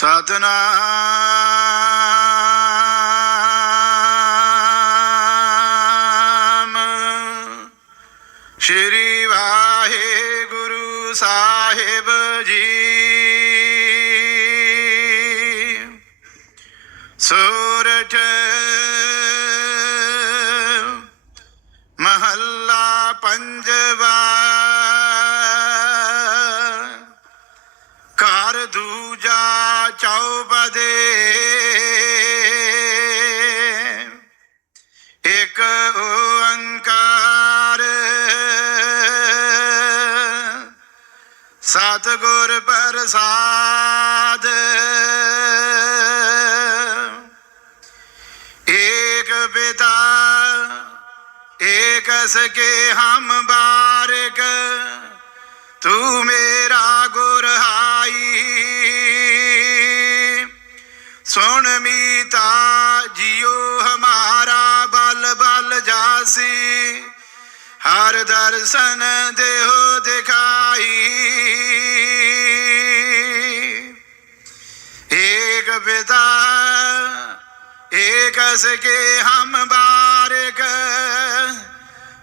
ਸਤਨਾਮ ਸ਼੍ਰੀ ਵਾਹਿਗੁਰੂ ਸਾਹਿਬ ਜੀ। ਸੂਰਜ ਮਹੱਲਾ ਪੰਜਵਾ। ਘਰ ਦੂਜਾ ਸਤਗੁਰ ਪ੍ਰਸਾਦ। ਏਕ ਪਿਤਾ, ਏਕ ਸਕੇ ਹਮ ਬਾਰਕ, ਤੂੰ ਮੇਰਾ ਗੁਰ ਹਾਈ। ਸੁਣ ਮੀਤਾ, ਜਿਉ ਹਮਾਰਾ ਬਲ ਬਲ ਜਾਸੀ। ਹਰ ਦਰਸ਼ਨ ਦੇ एक के हम बार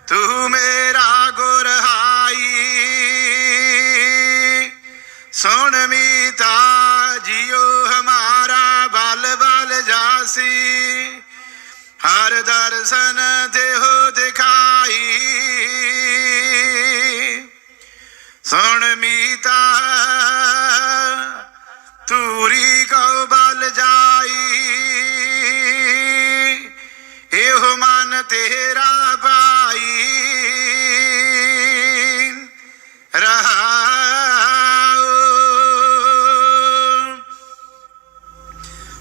तू मेरा गुरहाई। सुन मीता, जियो हमारा बाल बाल जासी हर दर्शन देहो दिखाई। सुन मीता ਤੇਰਾ ਪਾਈ ਰਹਾਉ।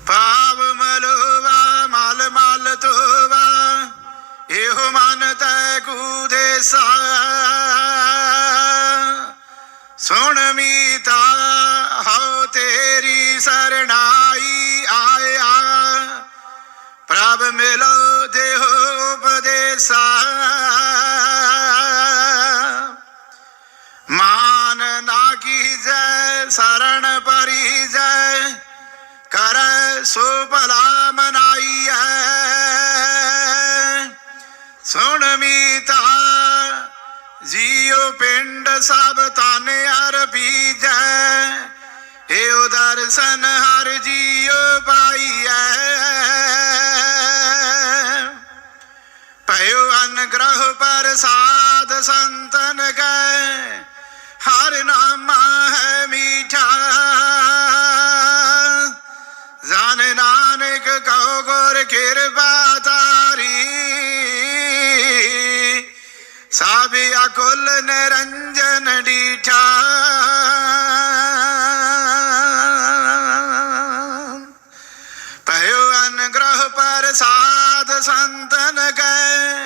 ਪਾਵ ਮਲੋਵਾ, ਮਲ ਮਲ ਤੋਵਾ ਇਹੋ ਮਨ ਤੈ ਕੂ ਦੇਸਾ ਸੁਣ ਮੀਤਾ ਉਪਦੇਸਾ ਮਾਨ ਨਾ ਕੀਜੈ ਸਰਣ ਪਰੀਜੈ, ਕਰ ਸੋ ਭਲਾ ਮਨਾਈ ਮਨਾਈਐ। ਸੁਣ ਮੀਤਾ, ਜੀਉ ਪਿੰਡ ਸਭ ਤਨ ਅਰ ਬੀਜੈ। ਏ ਦਰਸ਼ਨ ਹਰ ਜੀ ਭਇਓ ਅਨਗ੍ਰਹ ਪ੍ਰਸਾਦ ਸੰਤਨ ਕੈ ਹਰ ਨਾਮ ਹੈ ਮੀਠਾ। ਜਾਨ ਨਾਨਕ ਕਉ ਗੁਰ ਕਿਰਪਾ ਤਾਰੀ ਸਭ ਅਕੁਲ ਨਿਰੰਜਨ ਡੀਠਾ। ਭਇਓ ਅਨਗ੍ਰਹ ਪ੍ਰਸਾਦ ਸੰਤਨ ਕੈ ਹਰ ਨਾਮਾ